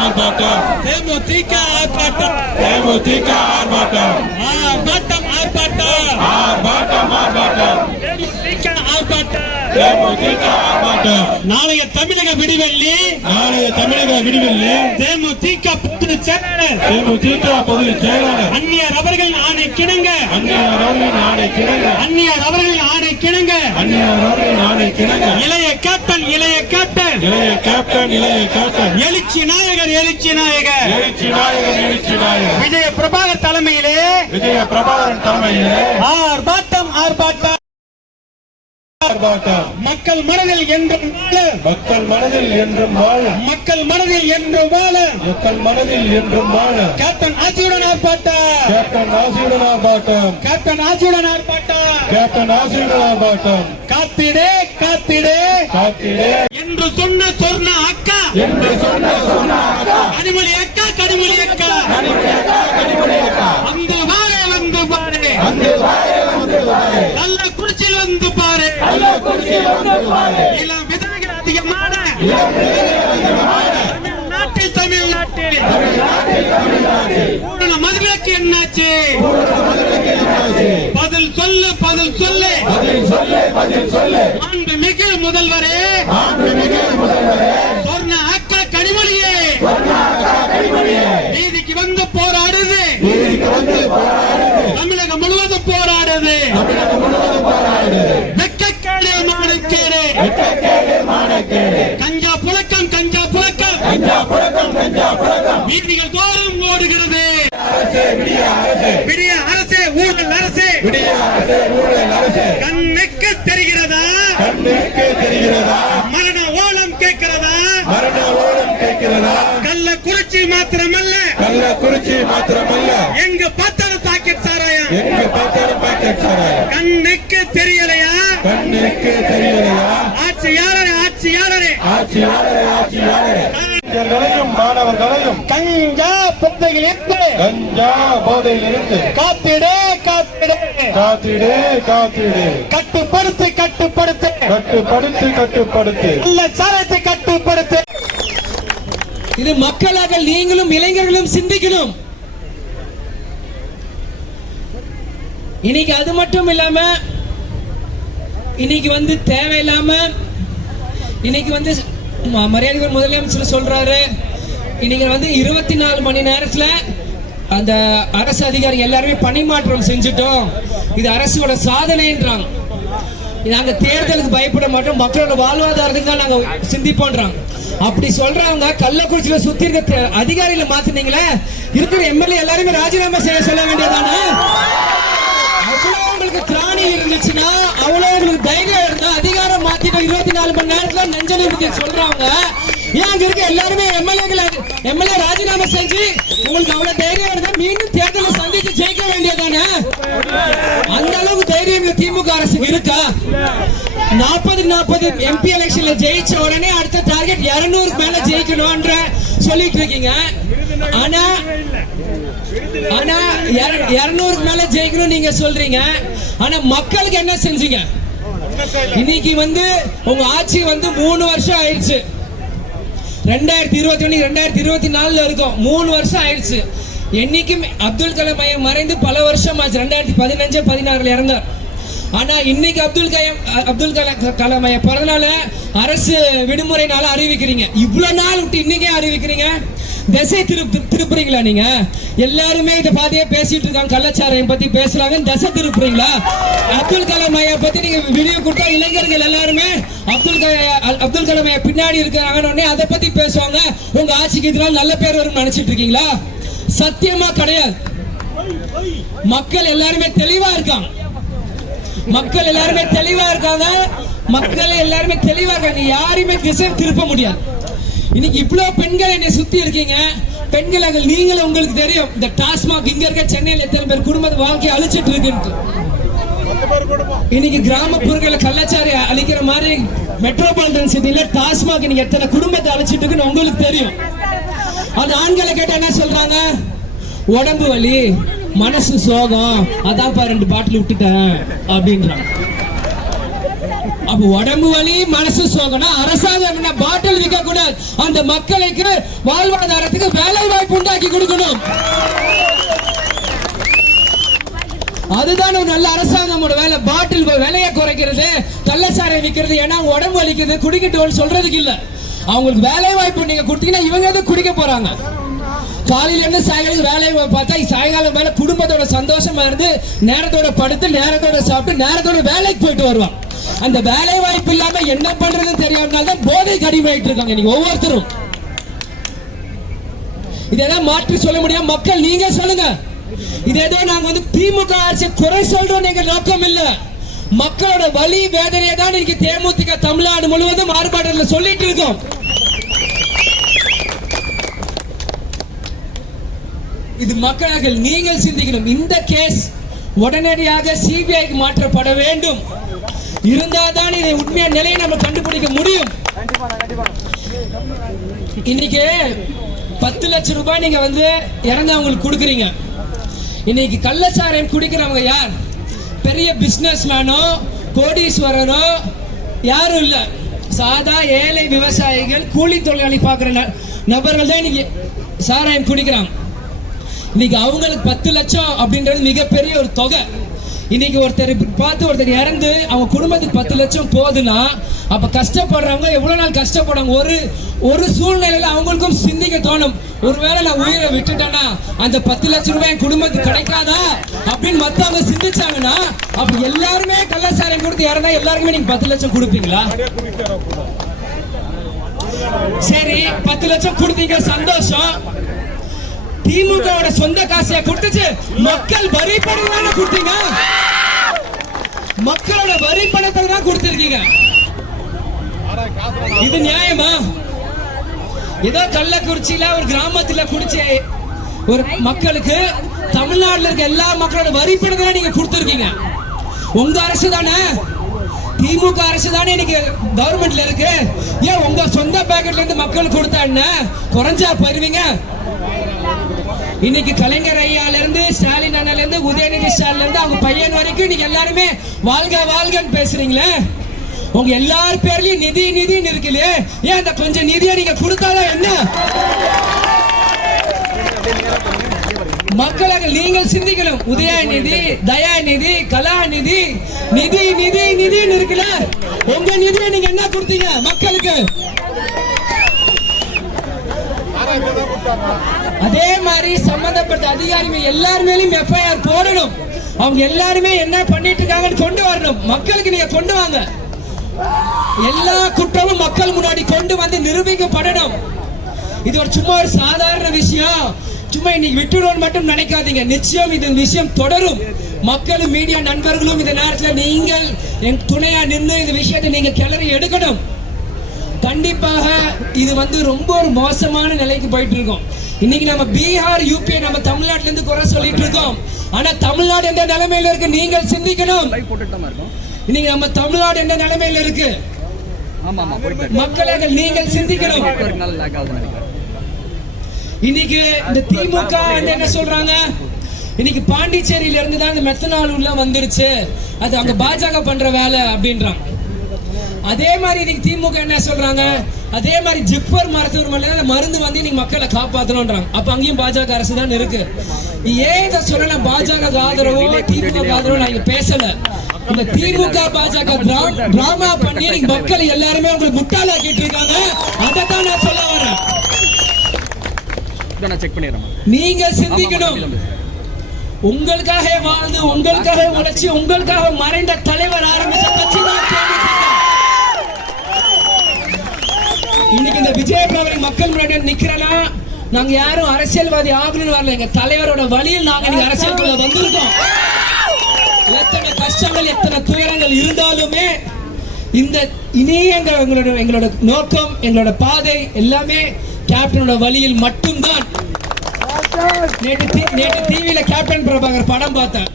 ஆர்ப்பாட்டம் தேமுதிக ஆர்ப்பாட்டம் தேமுதிக ஆர்ப்பாட்டம் ஆர்ப்பாட்டம் ஆர்ப்பாட்டம் ஆர்ப்பாட்டம் ஆர்ப்பாட்டம் தேமுதிக ஆர்ப்பாட்டம் தேமுதிக ஆர்ப்பாட்டம். நாளைய தமிழக விடிவெள்ளி தேமுதிக பொதுச் செயலாளர் அந்நியர் அவர்களின் ஆணை கிணங்க இளைய கேப்டன் எழுச்சி நாயகர் விஜய பிரபாகர் தலைமையிலே ஆர்ப்பாட்டம் மக்கள் மனதில் என்றும் வாழ கேப்டன் ஆட்சியுடன் ஆர்ப்பாட்டம் காத்திடே என்று சொன்ன சொர்ண அக்கா கனிமொழி அக்கா வந்து பாரு நல்ல குடிச்சில் வந்து பாரு இளம் விதவைகள் அதிகமான தமிழ்நாட்டில் பூரண மதுவிலக்கு என்னாச்சு? பதில் சொல்லு மாண்புமிகு முதல்வரே சொர்ண அக்கா கனிமொழியே நீதிக்கு வந்து போராடுது தமிழகம் முழுவதும் போராடுது வெட்கக்கேடு மானக்கேடு கஞ்சா புழக்கம் வீதிகள் தோறும் ஓடுகிறது. விடிய அரசே ஊழல் அரசே கண்ணுக்கு தெரிகிறதா மரண ஓலம் கேட்கிறதா? கள்ளக்குறிச்சி மாத்திரமல்ல எங்க பார்த்தாலும் பாக்கெட் சாராயம் கண்ணுக்கு தெரியலையா? ஆட்சியாளரே மாணவர்களையும் கஞ்சா போதையிலிருந்து காத்திடு கட்டுப்படுத்து சாரத்தை கட்டுப்படுத்து. இது மக்களாக நீங்களும் இளைஞர்களும் சிந்திக்கணும். இன்னைக்கு அது மட்டும் இல்லாம இன்னைக்கு தேவையில்லாம இன்னைக்கு மரியாதை முதலமைச்சர் சொல்றாரு, இன்னைக்கு 24 மணி நேரத்துல அந்த அரசு அதிகாரி எல்லாருமே பணிமாற்றம் செஞ்சுட்டோம், இது அரசோட சாதனைன்றாங்க. நாங்க தேர்தலுக்கு பயப்பட மாட்டோம், மக்களோட வாழ்வாதாரத்துக்கு தான் நாங்க சிந்திப்போன்றாங்க. அப்படி சொல்றவங்க கள்ளக்குறிச்சியில சுத்தி இருக்க அதிகாரிகளை மாத்தினீங்களே, இருக்கிற எம்எல்ஏ எல்லாருமே ராஜினாமா செய்ய சொல்ல வேண்டியதானே? அவ்வளவு உங்களுக்கு திராணி இருந்துச்சுன்னா, அவ்வளவு உங்களுக்கு தைரியம் இருந்தா அதிகாரம் மாத்திட்டோம் 24 மணி நேரத்துல நெஞ்சலி சொல்றாங்க. ஏன் அங்க இருக்க எல்லாருமே எம்எல்ஏ ராஜினாமா செஞ்சு உங்களுக்கு அவ்வளவு தைரியம் இருந்தா மீண்டும் தேர்தலை சந்திச்சு ஜெயிக்க வேண்டியதானே? அந்த அளவுக்கு தைரியம் திமுக அரசுக்கு இருக்கா? 40 எம்பி எலெக்ஷன்ல ஜெயிச்ச உடனே அடுத்த டார்கெட் 200 மேல ஜெயிக்கணும்ன்ற சொல்லிட்டு இருக்கீங்க. ஆனா 200 மேல ஜெயிக்கணும் நீங்க சொல்றீங்க. ஆனா மக்களுக்கு என்ன செஞ்சீங்க? இன்னைக்கு உங்க ஆட்சி 3 வருஷம் ஆயிடுச்சு. 2021 2024 இருக்கும், 3 வருஷம் ஆயிடுச்சு. என்னைக்கும் அப்துல் கலாம் ஐயா மறைந்து பல வருஷம் ஆச்சு. 2015 16 இறந்தார். ஆனா இன்னைக்கு அப்துல் கலாம் ஐயா பிறந்தநாள அரசு விடுமுறை நாள அறிவிக்கிறீங்க. இவ்வளவு நாள் விட்டு இன்னைக்கே அறிவிக்கிறீங்க. திசை திருப்புறீங்களா? நீங்க எல்லாருமே இதை பாதியே பேசிட்டு இருக்காங்க, கள்ளச்சாராயம் பத்தி பேசுறாங்க, திசை திருப்புறீங்களா? அப்துல் கலாம் ஐயா பத்தி நீங்க வீடியோ கொடுத்தா இளைஞர்கள் எல்லாருமே அப்துல் கலாம் ஐயா பின்னாடி இருக்காங்க, அதை பத்தி பேசுவாங்க. உங்க ஆட்சிக்கு இதனால நல்ல பேர் வரும் நினைச்சிட்டு இருக்கீங்களா? சத்தியமா கிடையாது. மக்கள் எல்லாருமே தெளிவா இருக்காங்க. யாருமே திசை திருப்ப முடியாது. இன்னைக்கு இவ்வளவு பெண்கள் என்னை சுத்தி இருக்கீங்க. பெண்கள் நீங்களும் உங்களுக்கு தெரியும், இந்த டாஸ்மாக் இங்க இருக்க சென்னையில் எத்தனை பேர் குடும்ப வாழ்க்கையை அழிச்சிட்டு இருக்கு. இன்னைக்கு கிராமப்புறங்களை கள்ளச்சாரி அழிக்கிற மாதிரி மெட்ரோபாலிட்டன் சிட்டில டாஸ்மாக் இன்னைக்கு எத்தனை குடும்பத்தை அழிச்சிட்டு இருக்குன்னு உங்களுக்கு தெரியும். அது ஆண்களை கேட்டா என்ன சொல்றாங்க? உடம்பு வலி, மனசு சோகம், அதான் 2 பாட்டில் விட்டுட்டேன் அப்படின்றாங்க. அப்ப உடம்பு வலி மனசு சோகனா அரசாங்கம் என்ன பாட்டில் விற்க கூடாது, அந்த மக்களுக்கு வாழ்வாதாரத்துக்கு வேலை வாய்ப்பு உண்டாக்கி கொடுக்கணும். அதுதான் ஒரு நல்ல அரசாங்கமோட வேலை. பாட்டில் விலையை குறைக்கிறது, கள்ளச்சாராயம் விற்கிறது, ஏன்னா உடம்பு வலிக்குது குடிக்கட்டும்னு சொல்றதுக்கு இல்ல. அவங்களுக்கு வேலை வாய்ப்பு நீங்க கொடுத்தீங்கன்னா இவங்க எதுவும் குடிக்க போறாங்க. காலையில இருந்து சாயங்காலம் வேலையை பார்த்தா சாயங்காலம் மேல குடும்பத்தோட சந்தோஷமா இருந்து நேரத்தோட படுத்து நேரத்தோட சாப்பிட்டு நேரத்தோட வேலைக்கு போயிட்டு வருவாங்க. அந்த வேலை வாய்ப்பு இல்லாம என்ன பண்றதுன்னு தெரியாமதான் போதை அடிமையாயிட்டு இருக்காங்க நீங்க ஒவ்வொருத்தரும். இதெல்லாம் மாற்றி சொல்ல முடியும். மக்கள் நீங்க சொல்லுங்க. இதேதோ நாங்க வந்து திமுக ஆட்சி குறை சொல்றோம் எங்க நோக்கம் இல்ல. மக்களோட வலி வேதனையை தான் இன்னைக்கு தேமுதிக தமிழ்நாடு முழுவதும் ஆர்ப்பாட்டத்தில் சொல்லிட்டு இருக்கோம். இது மக்களாக நீங்கள் சிந்திக்கணும். இந்த கேஸ் உடனடியாக சிபிஐக்கு மாற்றப்பட வேண்டும். இருந்தால்தான் இதை உண்மையான நிலையை நம்ம கண்டுபிடிக்க முடியும். இன்னைக்கு 10 லட்சம் ரூபாய் நீங்க வந்து இறந்தவங்களுக்கு கொடுக்குறீங்க. இன்னைக்கு கள்ளச்சாராயம் குடிக்கிறவங்க யார்? பெரிய பிசினஸ் மேனோ கோடீஸ்வரனோ யாரும் இல்ல. சாதா ஏழை விவசாயிகள் கூலி தொழிலாளி பார்க்கிற நபர்கள் தான் இன்னைக்கு சாராயம் குடிக்கிறாங்க. இன்னைக்கு அவங்களுக்கு 10 லட்சம் அப்படின்றது மிகப்பெரிய ஒரு தொகை. இன்னைக்கு ஒருத்தர் இறந்து அவங்க குடும்பத்துக்கு 10 லட்சம் போகுதுன்னா அப்ப கஷ்டப்படுறவங்க எவ்வளவு நாள் கஷ்டப்படுறாங்க. ஒரு சூழ்நிலையில அவங்களுக்கும் சிந்திக்க தோணும், ஒருவேளை நான் உயிரை விட்டுட்டேன்னா அந்த 10 லட்சம் ரூபாய் என் குடும்பத்துக்கு கிடைக்காதா அப்படின்னு மத்தவங்க சிந்திச்சாங்கன்னா அப்ப எல்லாருமே கள்ளச்சாராயம் கொடுத்து இறந்தா எல்லாருக்குமே நீங்க 10 லட்சம் கொடுப்பீங்களா? சரி, 10 லட்சம் கொடுத்தீங்க, சந்தோஷம். திமுக சொந்த காசையா கொடுத்துச்சு? மக்கள் வரி பணம் தானே கொடுத்தீங்க. மக்களோட வரி பணத்தை தான் கொடுத்திருக்கீங்க. இது நியாயமா? ஏதோ கள்ளக்குறிச்சியில ஒரு கிராமத்துல குடிச்ச ஒரு மக்களுக்கு தமிழ்நாட்டில் இருக்க எல்லா மக்களோட வரி பணத்தை நீங்க கொடுத்திருக்கீங்க. உங்க அரசு தானே, திமுக அரசு தானே இன்னைக்கு கவர்மெண்ட்ல இருக்கு. ஏன் உங்க சொந்த பேக்கெட்ல இருந்து மக்கள் கொடுத்தா என்ன குறைஞ்சா போயிருவீங்க? இன்னைக்கு கலைஞர் ஐயால இருந்து ஸ்டாலின் அண்ணால இருந்து உதயநிதி ஸ்டாலின் இருந்து அவங்க பையன் வரைக்கும் நீங்க எல்லாருமே வாழ்க வாழ்கன்னு பேசுறீங்களே. உங்க எல்லார் பேர்லயும் நிதி நிதின்னு இருக்குல்ல, ஏன் அந்த கொஞ்சம் நிதியை நீங்க கொடுத்தாதான் என்ன? மக்களாக நீங்கள் சிந்திக்கணும். உதயநிதி, தயாநிதி, கலாநிதி, நிதி நிதி நிதின்னு இருக்குல்ல, உங்க நிதியை நீங்க என்ன கொடுத்தீங்க மக்களுக்கு? அதே மாதிரி சம்பந்தப்பட்ட அதிகாரிகள் எல்லார் மேலும் எஃப்ஐஆர் போடணும். அவங்க எல்லாருமே என்ன பண்ணிட்டு இருக்காங்கன்னு கொண்டு வரணும். மக்களுக்கு நீங்க கொண்டு வாங்க. எல்லா குற்றமும் மக்கள் முன்னாடி கொண்டு வந்து நிரூபிக்கப்படணும். இது ஒரு சும்மா ஒரு சாதாரண விஷயம், சும்மா இன்னைக்கு விட்டுடுவோம் மட்டும் நினைக்காதீங்க. நிச்சயம் இது விஷயம் தொடரும். மக்களும் மீடியா நண்பர்களும் இந்த நேரத்தில் நீங்கள் என் துணையா நின்று இந்த விஷயத்தை நீங்க கிளறி எடுக்கணும். கண்டிப்பாக இது வந்து ரொம்ப ஒரு மோசமான நிலைக்கு போயிட்டு இருக்கோம். இன்னைக்கு நம்ம பீகார் யூபி நம்ம தமிழ்நாட்டில இருந்து குறை சொல்லிட்டு இருக்கோம். ஆனா தமிழ்நாடு எந்த நிலைமையில இருக்கு நீங்கள் சிந்திக்கணும். இன்னைக்கு நம்ம தமிழ்நாடு எந்த நிலைமையில இருக்கு மக்களாக நீங்கள் சிந்திக்கணும். இன்னைக்கு இந்த திமுக என்ன சொல்றாங்க, இன்னைக்கு பாண்டிச்சேரியில இருந்து தான் இந்த மெத்தனால் உள்ள வந்துருச்சு, அது அங்க பாஜக பண்ற வேலை அப்படின்றாங்க. அதே மாதிரி இன்னைக்கு திமுக என்ன சொல்றாங்க, அதே மாதிரி ஜிப்மர் மருத்துவமனையில மருந்து வந்து இன்னைக்கு மக்களை காப்பாற்றணும்ன்றாங்க. அப்ப அங்கேயும் பாஜக அரசு தான் இருக்கு. ஏன் இதை சொல்லல? பாஜக ஆதரவோ திமுக ஆதரவோ நான் இங்க பேசல. இந்த திமுக பாஜக டிராமா பண்ணி இன்னைக்கு மக்கள் எல்லாருமே உங்களுக்கு முட்டாளாக்கிட்டு இருக்காங்க. அதைத்தான் நான் சொல்ல வரேன். நீங்க சிந்திக்கணும். உங்களுக்காக வாழ்ந்து உங்களுக்காக உழைச்சி உங்களுக்காக மறைந்த தலைவர் ஆரம்பிச்ச கட்சி தான் இன்னைக்கு இந்த விஜய் பிரபலம் மக்கள் முன்னாடி நிக்கிறனா. நாங்க யாரும் அரசியல்வாதி ஆகணும்னு வரல, எங்க தலைவரோட வழியில் நாங்க நீங்க அரசியலுக்குள்ள வந்திருக்கோம். எத்தனை கஷ்டங்கள் எத்தனை துயரங்கள் இருந்தாலுமே இந்த இனி எங்களோட நோக்கம் எங்களோட பாதை எல்லாமே கேப்டனோட வழியில் மட்டும்தான். நேற்று டிவியில கேப்டன் பிரபாகர் படம் பார்த்தேன்.